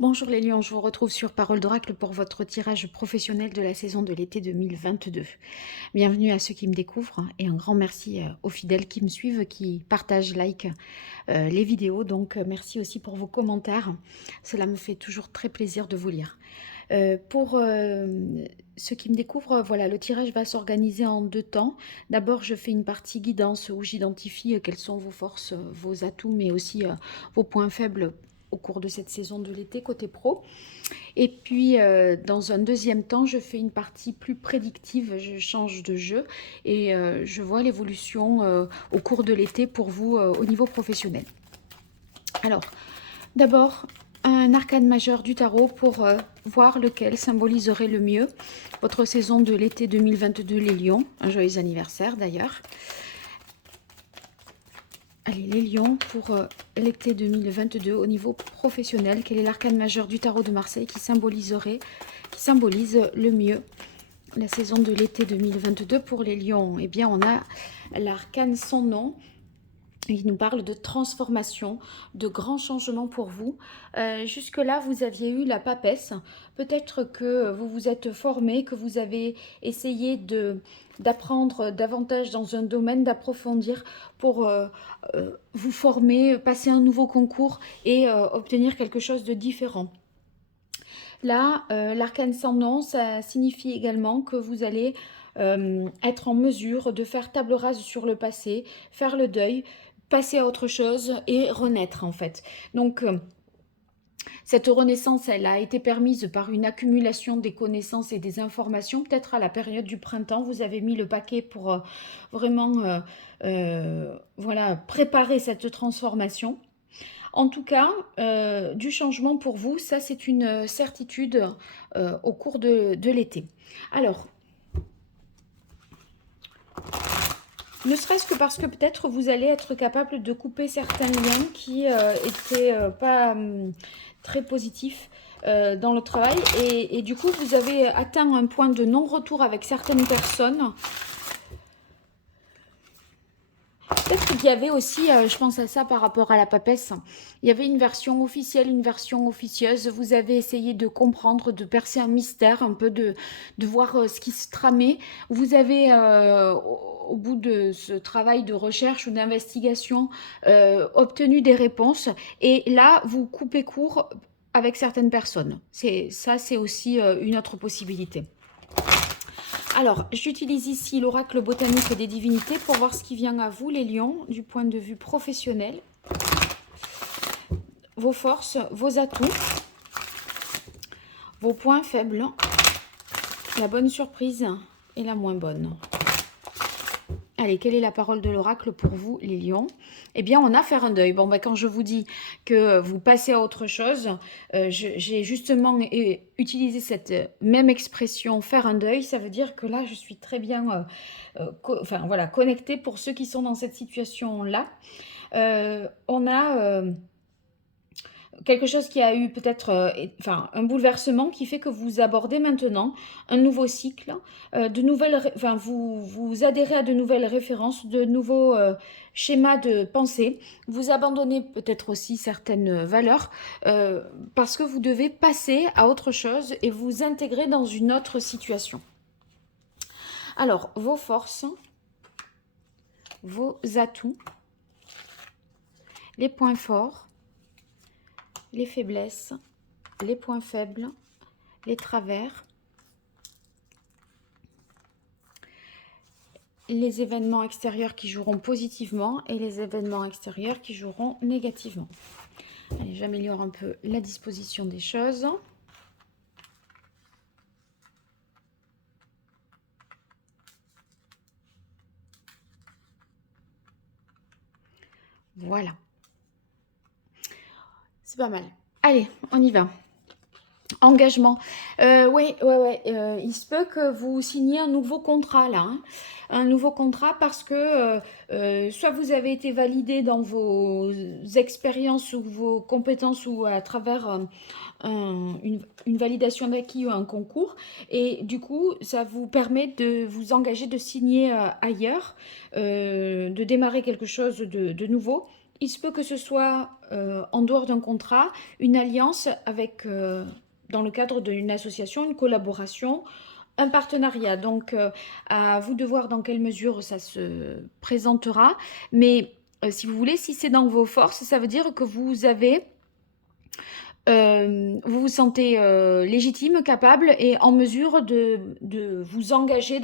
Bonjour les lions, je vous retrouve sur Parole d'Oracle pour votre tirage professionnel de la saison de l'été 2022. Bienvenue à ceux qui me découvrent et un grand merci aux fidèles qui me suivent, qui partagent, like les vidéos. Donc merci aussi pour vos commentaires, cela me fait toujours très plaisir de vous lire. Pour ceux qui me découvrent, voilà, le tirage va s'organiser en deux temps. D'abord, je fais une partie guidance où j'identifie quelles sont vos forces, vos atouts, mais aussi vos points faibles au cours de cette saison de l'été côté pro. Et puis, dans un deuxième temps, je fais une partie plus prédictive, je change de jeu et je vois l'évolution au cours de l'été pour vous au niveau professionnel. Alors, d'abord, un arcane majeur du tarot pour voir lequel symboliserait le mieux votre saison de l'été 2022, les lions. Un joyeux anniversaire d'ailleurs. Allez, les lions, pour l'été 2022 au niveau professionnel, quel est l'arcane majeur du tarot de Marseille qui symbolise le mieux la saison de l'été 2022 pour les lions? Eh bien, on a l'arcane sans nom. Il nous parle de transformation, de grands changements pour vous. Jusque-là, vous aviez eu la papesse. Peut-être que vous vous êtes formé, que vous avez essayé d'apprendre davantage dans un domaine, d'approfondir pour vous former, passer un nouveau concours et obtenir quelque chose de différent. Là, l'arcane sans nom, ça signifie également que vous allez être en mesure de faire table rase sur le passé, faire le deuil, passer à autre chose et renaître en fait. Donc, cette renaissance, elle a été permise par une accumulation des connaissances et des informations. Peut-être à la période du printemps, vous avez mis le paquet pour vraiment voilà, préparer cette transformation. En tout cas, du changement pour vous, ça c'est une certitude au cours de l'été. Alors, ne serait-ce que parce que peut-être vous allez être capable de couper certains liens qui étaient pas très positifs dans le travail. Et du coup, vous avez atteint un point de non-retour avec certaines personnes. Peut-être qu'il y avait aussi, je pense à ça par rapport à la papesse, il y avait une version officielle, une version officieuse. Vous avez essayé de comprendre, de percer un mystère, un peu de voir ce qui se tramait. Vous avez, au bout de ce travail de recherche ou d'investigation, obtenu des réponses. Et là, vous coupez court avec certaines personnes. Ça, c'est aussi une autre possibilité. Alors, j'utilise ici l'oracle botanique des divinités pour voir ce qui vient à vous, les lions, du point de vue professionnel. Vos forces, vos atouts, vos points faibles, la bonne surprise et la moins bonne. Allez, quelle est la parole de l'oracle pour vous, les lions? Eh bien, on a fait un deuil. Bon, ben, quand je vous dis que vous passez à autre chose, j'ai justement utilisé cette même expression, faire un deuil. Ça veut dire que là, je suis très bien enfin, voilà, connectée pour ceux qui sont dans cette situation-là. On a quelque chose qui a eu peut-être enfin, un bouleversement qui fait que vous abordez maintenant un nouveau cycle, de nouvelles, enfin, vous adhérez à de nouvelles références, de nouveaux schémas de pensée. Vous abandonnez peut-être aussi certaines valeurs parce que vous devez passer à autre chose et vous intégrer dans une autre situation. Alors, vos forces, vos atouts, les points forts, les faiblesses, les points faibles, les travers, les événements extérieurs qui joueront positivement et les événements extérieurs qui joueront négativement. Allez, j'améliore un peu la disposition des choses. Voilà. C'est pas mal. Allez, on y va. Engagement. Oui, il se peut que vous signiez un nouveau contrat là. Hein. Un nouveau contrat parce que soit vous avez été validé dans vos expériences ou vos compétences ou à travers une validation d'acquis ou un concours. Et du coup, ça vous permet de vous engager, de signer ailleurs, de démarrer quelque chose de nouveau. Il se peut que ce soit en dehors d'un contrat, une alliance avec, dans le cadre d'une association, une collaboration, un partenariat. Donc, à vous de voir dans quelle mesure ça se présentera. Mais si vous voulez, si c'est dans vos forces, ça veut dire que vous avez vous vous sentez légitime, capable et en mesure de vous engager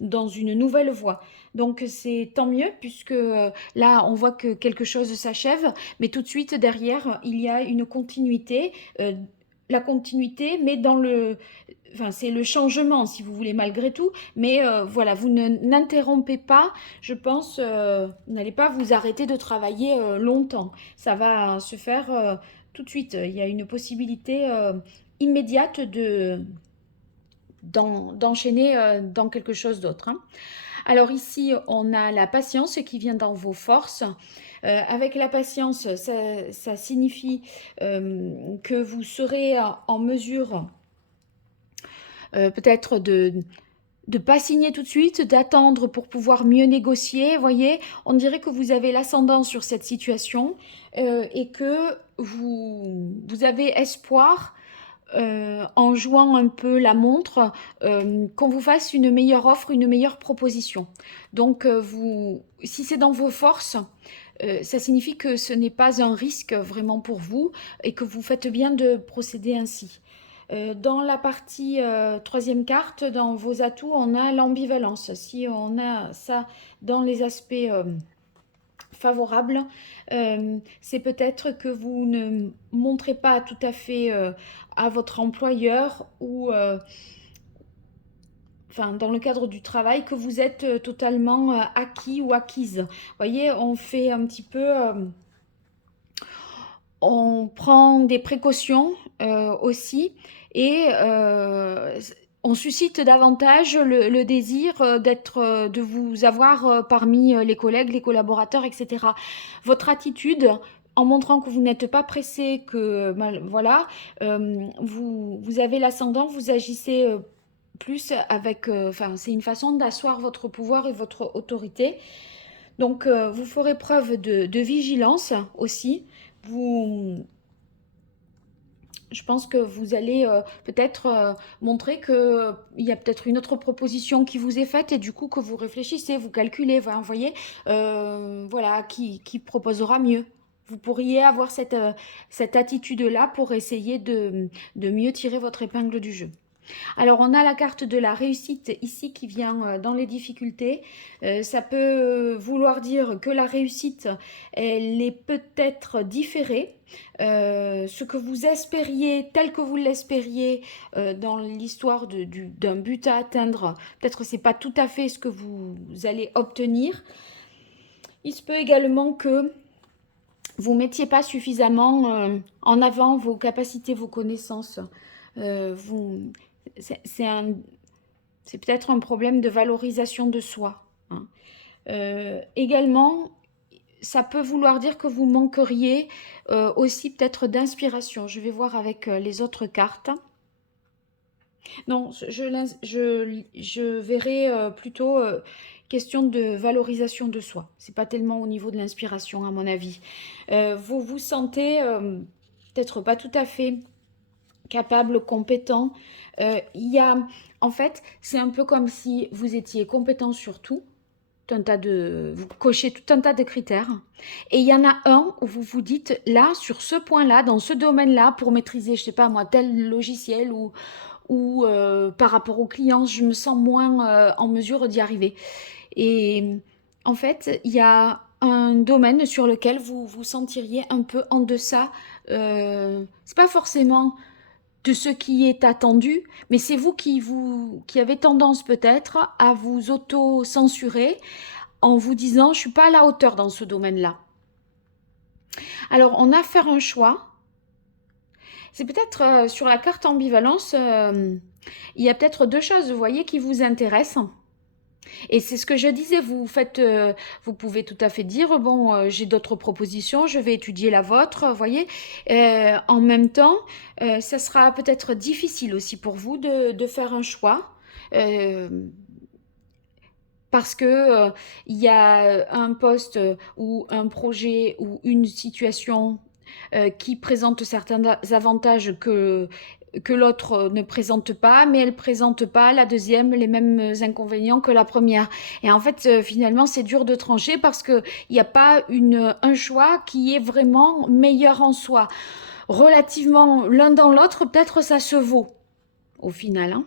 dans une nouvelle voie. Donc c'est tant mieux puisque là on voit que quelque chose s'achève, mais tout de suite derrière il y a une continuité. La continuité, mais dans le... Enfin, c'est le changement, si vous voulez, malgré tout. Mais voilà, vous n'interrompez pas, je pense, vous n'allez pas vous arrêter de travailler longtemps. Ça va se faire tout de suite. Il y a une possibilité immédiate d'enchaîner dans quelque chose d'autre. Hein. Alors ici, on a la patience qui vient dans vos forces. Avec la patience, ça signifie que vous serez en mesure peut-être de ne pas signer tout de suite, d'attendre pour pouvoir mieux négocier. Voyez, on dirait que vous avez l'ascendant sur cette situation et que vous avez espoir en jouant un peu la montre, qu'on vous fasse une meilleure offre, une meilleure proposition. Donc, si c'est dans vos forces, ça signifie que ce n'est pas un risque vraiment pour vous et que vous faites bien de procéder ainsi. Dans la partie troisième carte, dans vos atouts, on a l'ambivalence. Si on a ça dans les aspects favorable, c'est peut-être que vous ne montrez pas tout à fait à votre employeur ou enfin, dans le cadre du travail que vous êtes totalement acquis ou acquise. Vous voyez, on fait un petit peu... on prend des précautions aussi et on suscite davantage le désir de vous avoir parmi les collègues, les collaborateurs, etc. Votre attitude, en montrant que vous n'êtes pas pressé, que voilà, vous avez l'ascendant, vous agissez plus avec, enfin, c'est une façon d'asseoir votre pouvoir et votre autorité. Donc, vous ferez preuve de vigilance aussi. Je pense que vous allez peut-être montrer qu'il y a peut-être une autre proposition qui vous est faite et du coup que vous réfléchissez, vous calculez, vous voyez, voilà, qui proposera mieux. Vous pourriez avoir cette attitude-là pour essayer de mieux tirer votre épingle du jeu. Alors, on a la carte de la réussite ici qui vient dans les difficultés. Ça peut vouloir dire que la réussite, elle est peut-être différée. Ce que vous espériez, tel que vous l'espériez dans l'histoire d'un but à atteindre, peut-être c'est pas tout à fait ce que vous allez obtenir. Il se peut également que vous ne mettiez pas suffisamment en avant vos capacités, vos connaissances. C'est peut-être un problème de valorisation de soi. Hein. Également, ça peut vouloir dire que vous manqueriez aussi peut-être d'inspiration. Je vais voir avec les autres cartes. Non, je verrai plutôt question de valorisation de soi. C'est pas tellement au niveau de l'inspiration, à mon avis. Vous vous sentez peut-être pas tout à fait capable, compétent. En fait, c'est un peu comme si vous étiez compétent sur tout. Vous cochez tout un tas de critères. Et il y en a un où vous vous dites, là, sur ce point-là, dans ce domaine-là, pour maîtriser, je sais pas moi, tel logiciel ou par rapport aux clients, je me sens moins en mesure d'y arriver. Et en fait, il y a un domaine sur lequel vous vous sentiriez un peu en deçà. C'est pas forcément de ce qui est attendu, mais c'est vous qui avez tendance peut-être à vous auto-censurer en vous disant « je suis pas à la hauteur dans ce domaine-là ». Alors, on a à faire un choix. C'est peut-être sur la carte ambivalence, il y a peut-être deux choses, vous voyez, qui vous intéressent. Et c'est ce que je disais, vous pouvez tout à fait dire, bon, j'ai d'autres propositions, je vais étudier la vôtre, vous voyez. En même temps, ça sera peut-être difficile aussi pour vous de faire un choix. parce que il y a un poste ou un projet ou une situation qui présente certains avantages que l'autre ne présente pas, mais elle présente pas, la deuxième, les mêmes inconvénients que la première. Et en fait, finalement, c'est dur de trancher parce qu'il n'y a pas un choix qui est vraiment meilleur en soi. Relativement l'un dans l'autre, peut-être ça se vaut au final, hein.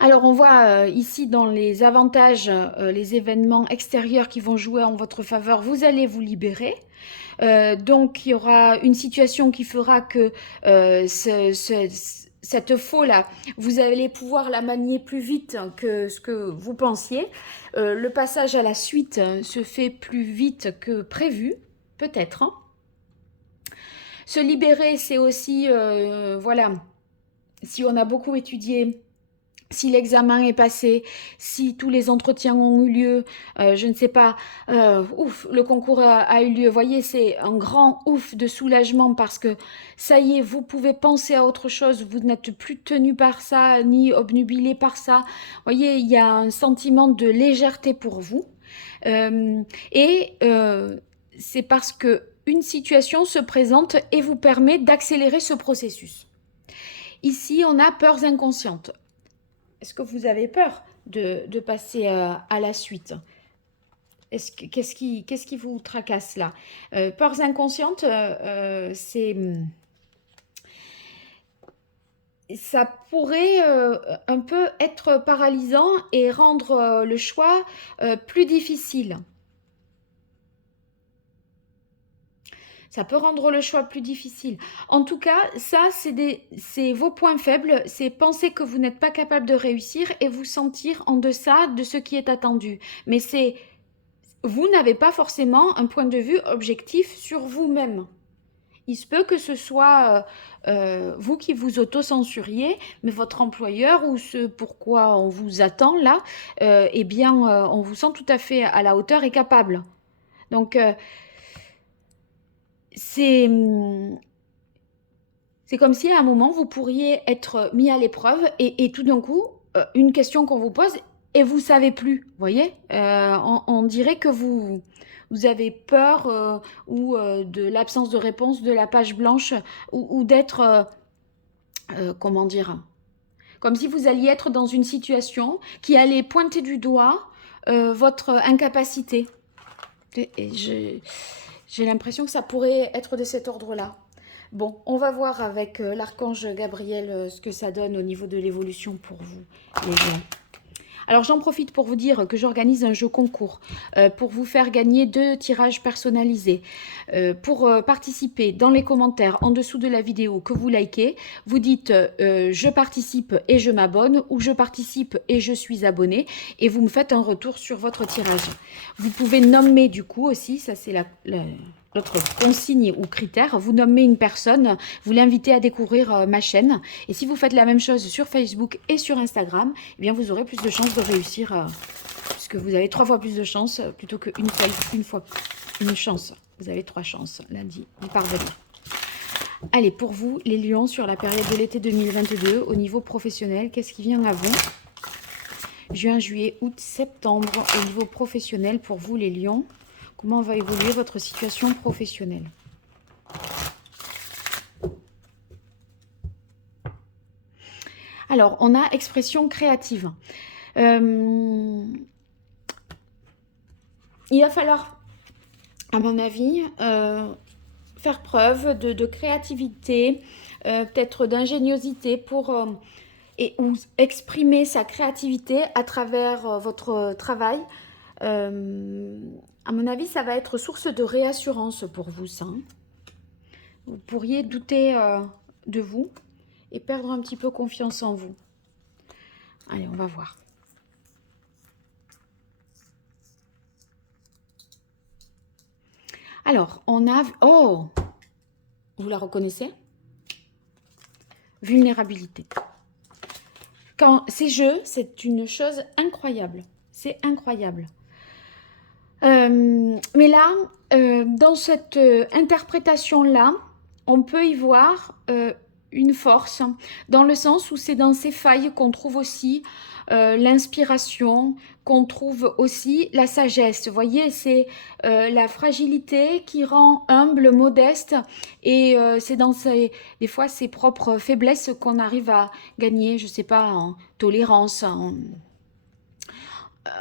Alors, on voit ici dans les avantages, les événements extérieurs qui vont jouer en votre faveur, vous allez vous libérer. Donc, il y aura une situation qui fera que cette faux-là, vous allez pouvoir la manier plus vite que ce que vous pensiez. Le passage à la suite se fait plus vite que prévu, peut-être, hein. Se libérer, c'est aussi, voilà, si on a beaucoup étudié, si l'examen est passé, si tous les entretiens ont eu lieu, je ne sais pas, ouf, le concours a eu lieu. Vous voyez, c'est un grand ouf de soulagement parce que ça y est, vous pouvez penser à autre chose, vous n'êtes plus tenu par ça, ni obnubilé par ça. Vous voyez, il y a un sentiment de légèreté pour vous. C'est parce que une situation se présente et vous permet d'accélérer ce processus. Ici, on a peurs inconscientes. Est-ce que vous avez peur de passer à la suite? Qu'est-ce qui vous tracasse là? Peurs inconscientes, ça pourrait un peu être paralysant et rendre le choix plus difficile. Ça peut rendre le choix plus difficile. En tout cas, ça, c'est vos points faibles. C'est penser que vous n'êtes pas capable de réussir et vous sentir en deçà de ce qui est attendu. Mais vous n'avez pas forcément un point de vue objectif sur vous-même. Il se peut que ce soit vous qui vous auto-censuriez, mais votre employeur ou ce pourquoi on vous attend là, eh bien, on vous sent tout à fait à la hauteur et capable. Donc, c'est comme si à un moment, vous pourriez être mis à l'épreuve et tout d'un coup, une question qu'on vous pose et vous savez plus, vous voyez? On dirait que vous avez peur ou de l'absence de réponse, de la page blanche ou d'être, comment dire? Comme si vous alliez être dans une situation qui allait pointer du doigt votre incapacité. J'ai l'impression que ça pourrait être de cet ordre-là. Bon, on va voir avec l'archange Gabriel ce que ça donne au niveau de l'évolution pour vous, les lions. Alors, j'en profite pour vous dire que j'organise un jeu concours pour vous faire gagner 2 tirages personnalisés. Pour participer, dans les commentaires en dessous de la vidéo que vous likez, vous dites je participe et je m'abonne ou je participe et je suis abonné et vous me faites un retour sur votre tirage. Vous pouvez nommer du coup aussi, ça c'est l'autre consigne ou critère, vous nommez une personne, vous l'invitez à découvrir ma chaîne. Et si vous faites la même chose sur Facebook et sur Instagram, eh bien vous aurez plus de chances de réussir, puisque vous avez 3 fois plus de chances plutôt qu'une une chance. Vous avez 3 chances, lundi, vous parvenez. Allez, pour vous, les lions, sur la période de l'été 2022, au niveau professionnel, qu'est-ce qui vient à vous? Juin, juillet, août, septembre, au niveau professionnel, pour vous, les lions. Comment va évoluer votre situation professionnelle? Alors, on a expression créative. Il va falloir, à mon avis, faire preuve de créativité, peut-être d'ingéniosité pour ou exprimer sa créativité à travers votre travail. À mon avis, ça va être source de réassurance pour vous, ça. Vous pourriez douter de vous et perdre un petit peu confiance en vous. Allez, on va voir. Alors, on a... Oh! Vous la reconnaissez? Vulnérabilité. Quand ces jeux, c'est une chose incroyable. C'est incroyable. Mais là, dans cette interprétation-là, on peut y voir une force, dans le sens où c'est dans ces failles qu'on trouve aussi l'inspiration, qu'on trouve aussi la sagesse. Vous voyez, c'est la fragilité qui rend humble, modeste, et c'est dans des fois ses propres faiblesses qu'on arrive à gagner, je sais pas, en tolérance,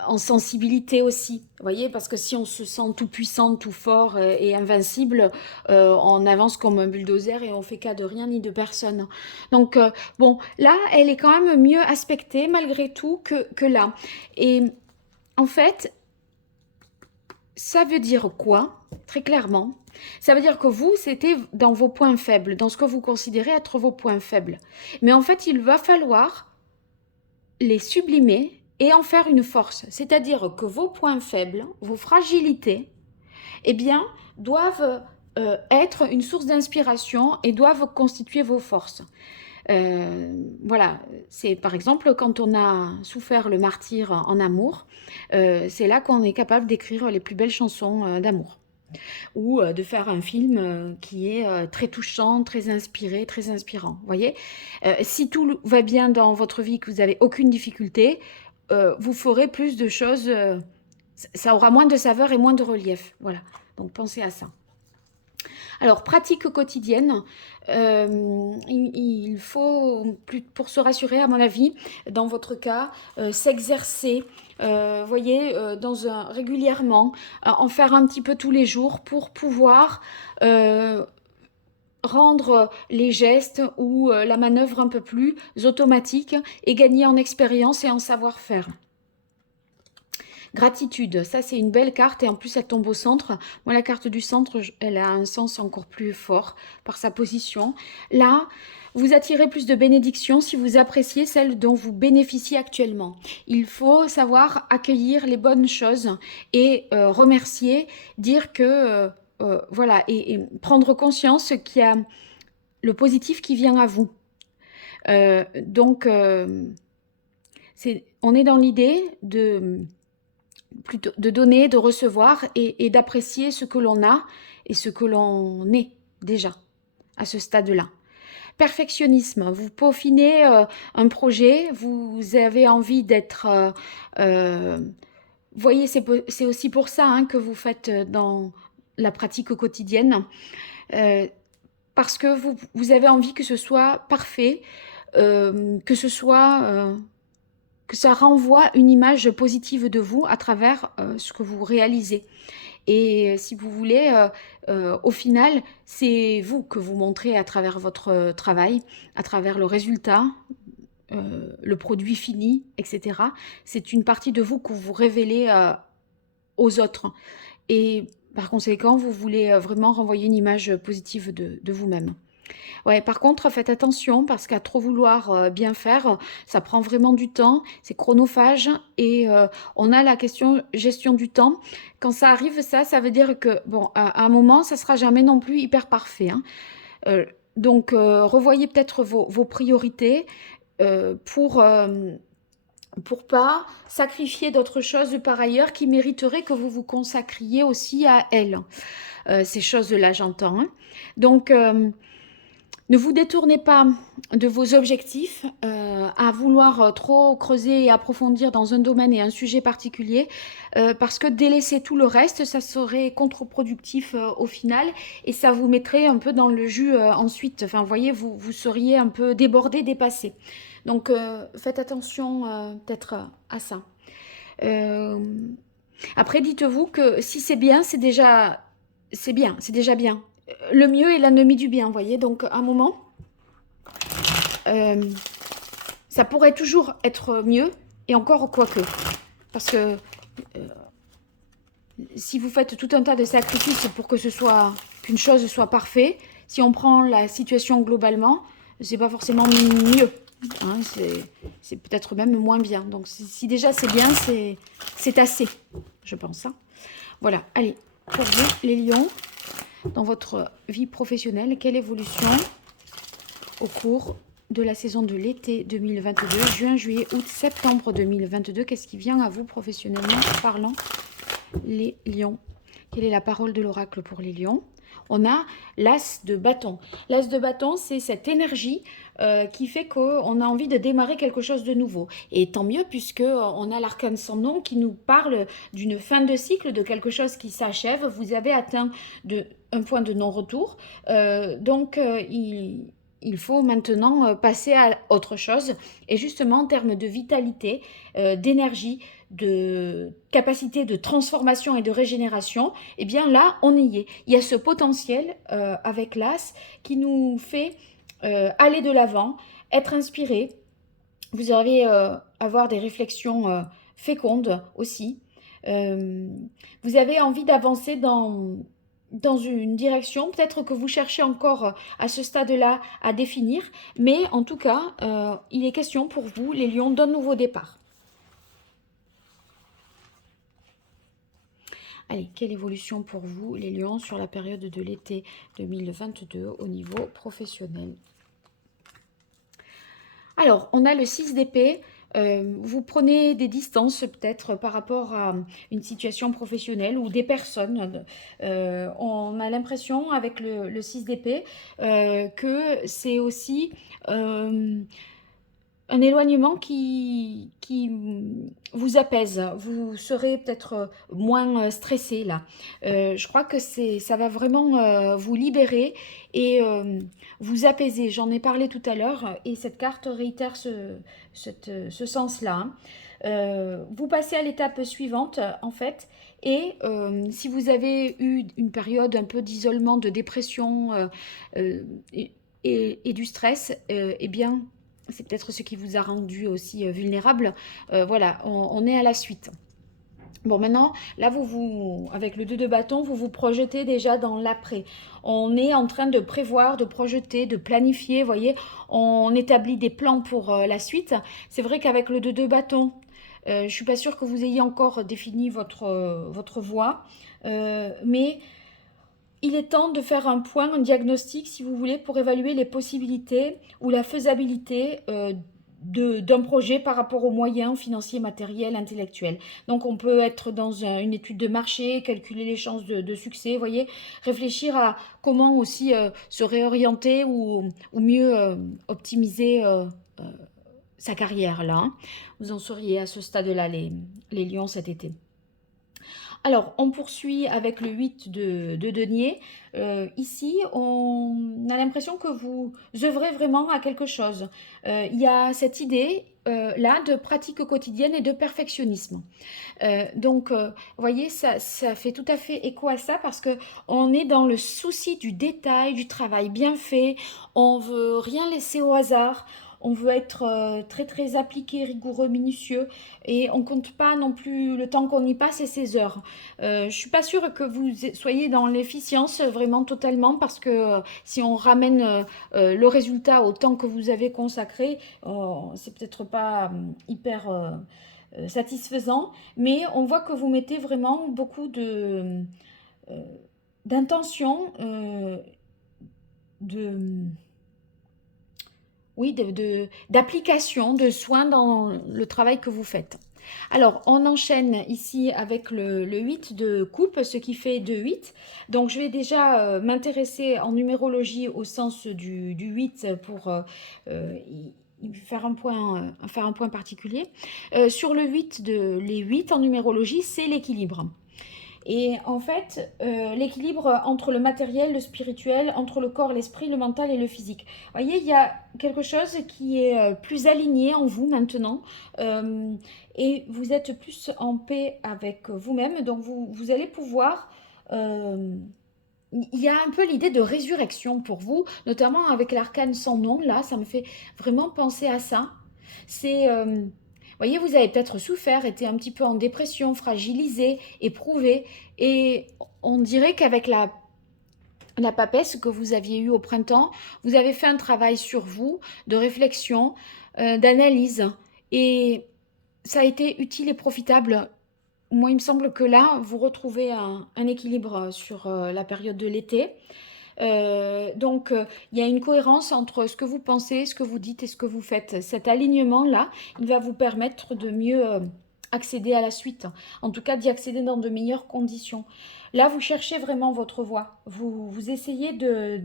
en sensibilité aussi, vous voyez, parce que si on se sent tout puissant, tout fort et invincible, on avance comme un bulldozer et on fait cas de rien ni de personne. Donc, bon, là, elle est quand même mieux aspectée malgré tout que là. Et en fait, ça veut dire quoi? Très clairement, ça veut dire que vous, c'était dans vos points faibles, dans ce que vous considérez être vos points faibles. Mais en fait, il va falloir les sublimer et en faire une force. C'est-à-dire que vos points faibles, vos fragilités, eh bien, doivent être une source d'inspiration et doivent constituer vos forces. Voilà, c'est par exemple quand on a souffert le martyre en amour, c'est là qu'on est capable d'écrire les plus belles chansons d'amour. Ou de faire un film qui est très touchant, très inspiré, très inspirant. Vous voyez, si tout va bien dans votre vie, que vous n'avez aucune difficulté, vous ferez plus de choses, ça aura moins de saveur et moins de relief. Voilà, donc pensez à ça. Alors, pratique quotidienne, il faut, pour se rassurer à mon avis, dans votre cas, s'exercer, voyez, régulièrement, en faire un petit peu tous les jours pour pouvoir rendre les gestes ou la manœuvre un peu plus automatique et gagner en expérience et en savoir-faire. Gratitude, ça c'est une belle carte et en plus elle tombe au centre. Moi la carte du centre, elle a un sens encore plus fort par sa position. Là, vous attirez plus de bénédictions si vous appréciez celles dont vous bénéficiez actuellement. Il faut savoir accueillir les bonnes choses et remercier, dire que voilà, et prendre conscience qu'il y a le positif qui vient à vous. Donc, on est dans l'idée plutôt de donner, de recevoir et d'apprécier ce que l'on a et ce que l'on est déjà à ce stade-là. Perfectionnisme, vous peaufinez un projet, vous avez envie d'être... vous voyez, c'est aussi pour ça hein, que vous faites dans la pratique quotidienne, parce que vous avez envie que ce soit parfait, que ce soit... que ça renvoie une image positive de vous à travers ce que vous réalisez. Et si vous voulez, au final, c'est vous que vous montrez à travers votre travail, à travers le résultat, le produit fini, etc. C'est une partie de vous que vous révélez aux autres. Et par conséquent, vous voulez vraiment renvoyer une image positive de vous-même. Ouais, par contre, faites attention parce qu'à trop vouloir bien faire, ça prend vraiment du temps, c'est chronophage et on a la question gestion du temps. Quand ça arrive, ça veut dire que, bon, à un moment, ça sera jamais non plus hyper parfait. Hein. Donc, revoyez peut-être vos priorités pour pas sacrifier d'autres choses par ailleurs qui mériteraient que vous vous consacriez aussi à elles. Ces choses-là, j'entends. Hein. Donc, ne vous détournez pas de vos objectifs à vouloir trop creuser et approfondir dans un domaine et un sujet particulier parce que délaisser tout le reste, ça serait contre-productif au final et ça vous mettrait un peu dans le jus ensuite. Enfin, vous voyez, vous seriez un peu débordé, dépassé. Donc, faites attention peut-être à ça. Après, dites-vous que si c'est bien, c'est déjà bien. Le mieux est l'ennemi du bien, vous voyez. Donc, à un moment, ça pourrait toujours être mieux, et encore quoique. Parce que si vous faites tout un tas de sacrifices pour que qu'une chose soit parfaite, si on prend la situation globalement, c'est pas forcément mieux. Hein, c'est peut-être même moins bien. Donc, si déjà c'est bien, c'est assez, je pense. Hein. Voilà, allez, pour vous, les lions, dans votre vie professionnelle, quelle évolution au cours de la saison de l'été 2022, juin, juillet, août, septembre 2022, qu'est-ce qui vient à vous professionnellement parlant, les lions? Quelle est la parole de l'oracle pour les lions? on a l'as de bâton. L'as de bâton, c'est cette énergie qui fait qu'on a envie de démarrer quelque chose de nouveau. Et tant mieux, puisqu'on a l'arcane sans nom qui nous parle d'une fin de cycle, de quelque chose qui s'achève. Vous avez atteint un point de non-retour. Donc, il faut maintenant passer à autre chose. Et justement, en termes de vitalité, d'énergie, de capacité de transformation et de régénération, eh bien là, on y est. Il y a ce potentiel avec l'As qui nous fait aller de l'avant, être inspiré. Vous allez avoir des réflexions fécondes aussi. Vous avez envie d'avancer dans une direction, peut-être que vous cherchez encore à ce stade-là à définir, mais en tout cas, il est question pour vous, les lions, d'un nouveau départ. Allez, quelle évolution pour vous, les lions, sur la période de l'été 2022 au niveau professionnel? Alors, on a le 6 d'épée. Vous prenez des distances peut-être par rapport à une situation professionnelle ou des personnes. On a l'impression avec le 6 d'épée que c'est aussi un éloignement qui vous apaise. Vous serez peut-être moins stressé là. Je crois que ça va vraiment vous libérer et vous apaiser. J'en ai parlé tout à l'heure et cette carte réitère ce sens-là. Hein. Vous passez à l'étape suivante en fait. Et si vous avez eu une période un peu d'isolement, de dépression et du stress, eh bien, c'est peut-être ce qui vous a rendu aussi vulnérable. Voilà, on est à la suite. Bon, maintenant, là, avec le 2 de bâton, vous vous projetez déjà dans l'après. On est en train de prévoir, de projeter, de planifier, vous voyez, on établit des plans pour la suite. C'est vrai qu'avec le 2 de bâton, je ne suis pas sûre que vous ayez encore défini votre voie, mais il est temps de faire un point, un diagnostic, si vous voulez, pour évaluer les possibilités ou la faisabilité d'un projet par rapport aux moyens financiers, matériels, intellectuels. Donc on peut être dans une étude de marché, calculer les chances de succès, vous voyez, réfléchir à comment aussi se réorienter ou mieux optimiser sa carrière là. Hein. Vous en seriez à ce stade-là, les lions, cet été. Alors, on poursuit avec le 8 de denier. Ici, on a l'impression que vous œuvrez vraiment à quelque chose. Il y a cette idée là de pratique quotidienne et de perfectionnisme. Donc, vous voyez, ça fait tout à fait écho à ça parce que on est dans le souci du détail, du travail bien fait. On veut rien laisser au hasard. On veut être très très appliqué, rigoureux, minutieux et on compte pas non plus le temps qu'on y passe et ses heures. Je suis pas sûre que vous soyez dans l'efficience vraiment totalement parce que si on ramène le résultat au temps que vous avez consacré, c'est peut-être pas hyper satisfaisant, mais on voit que vous mettez vraiment beaucoup d'intention, de oui, d'application, de soins dans le travail que vous faites. Alors, on enchaîne ici avec le 8 de coupe, ce qui fait 2-8. Donc, je vais déjà m'intéresser en numérologie au sens du 8 pour faire un point particulier. Sur le 8, les 8 en numérologie, c'est l'équilibre. Et en fait, l'équilibre entre le matériel, le spirituel, entre le corps, l'esprit, le mental et le physique. Vous voyez, il y a quelque chose qui est plus aligné en vous maintenant et vous êtes plus en paix avec vous-même. Donc, vous allez pouvoir... il y a un peu l'idée de résurrection pour vous, notamment avec l'arcane sans nom. Là, ça me fait vraiment penser à ça. C'est... voyez, vous avez peut-être souffert, été un petit peu en dépression, fragilisé, éprouvé. Et on dirait qu'avec la papesse que vous aviez eue au printemps, vous avez fait un travail sur vous, de réflexion, d'analyse. Et ça a été utile et profitable. Moi, il me semble que là, vous retrouvez un équilibre sur la période de l'été. Donc, il y a une cohérence entre ce que vous pensez, ce que vous dites et ce que vous faites. Cet alignement-là, il va vous permettre de mieux accéder à la suite. En tout cas, d'y accéder dans de meilleures conditions. Là, vous cherchez vraiment votre voie. Vous essayez de,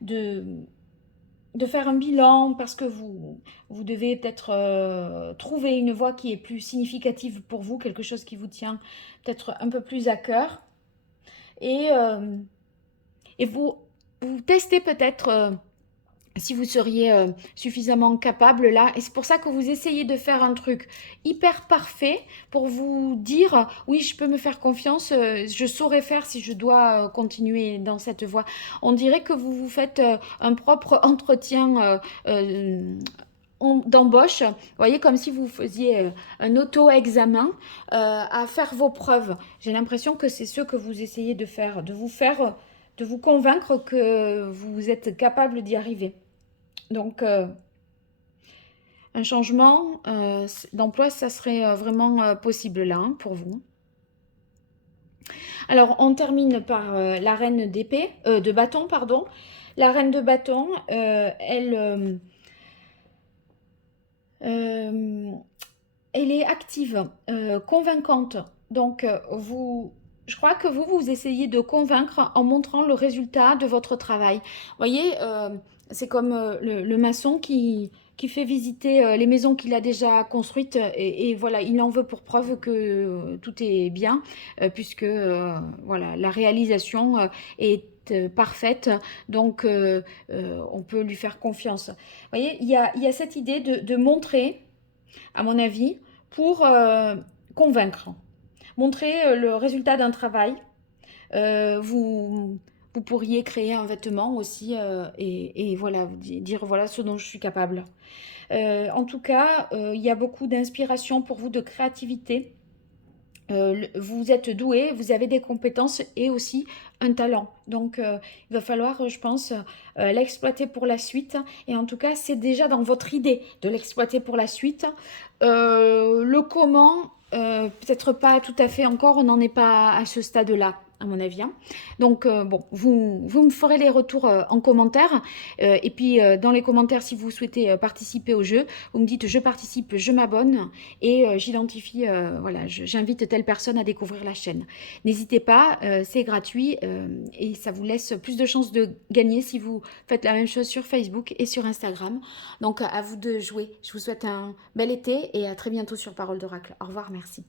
de faire un bilan parce que vous devez peut-être trouver une voie qui est plus significative pour vous, quelque chose qui vous tient peut-être un peu plus à cœur. Et vous testez peut-être si vous seriez suffisamment capable là. Et c'est pour ça que vous essayez de faire un truc hyper parfait pour vous dire, oui, je peux me faire confiance, je saurais faire si je dois continuer dans cette voie. On dirait que vous vous faites un propre entretien d'embauche, vous voyez, comme si vous faisiez un auto-examen à faire vos preuves. J'ai l'impression que c'est ce que vous essayez de faire, de vous convaincre que vous êtes capable d'y arriver. Donc, un changement d'emploi, ça serait vraiment possible là hein, pour vous. Alors, on termine par la reine d'épée, de bâton, pardon. La reine de bâton, elle est active, convaincante. Donc, je crois que vous essayez de convaincre en montrant le résultat de votre travail. Vous voyez, c'est comme le maçon qui fait visiter les maisons qu'il a déjà construites et voilà, il en veut pour preuve que tout est bien, puisque voilà, la réalisation est parfaite, donc on peut lui faire confiance. Vous voyez, il y a cette idée de montrer, à mon avis, pour convaincre. Montrer le résultat d'un travail. Vous pourriez créer un vêtement aussi et voilà, dire voilà ce dont je suis capable. En tout cas, il y a beaucoup d'inspiration pour vous, de créativité. Vous êtes doué, vous avez des compétences et aussi un talent. Donc, il va falloir, je pense, l'exploiter pour la suite. Et en tout cas, c'est déjà dans votre idée de l'exploiter pour la suite. Le comment, peut-être pas tout à fait encore, on n'en est pas à ce stade-là à mon avis. Hein. Donc, bon, vous me ferez les retours en commentaire. Et puis, dans les commentaires, si vous souhaitez participer au jeu, vous me dites je participe, je m'abonne et j'identifie, voilà, j'invite telle personne à découvrir la chaîne. N'hésitez pas, c'est gratuit et ça vous laisse plus de chances de gagner si vous faites la même chose sur Facebook et sur Instagram. Donc, à vous de jouer. Je vous souhaite un bel été et à très bientôt sur Parole d'Oracle. Au revoir, merci.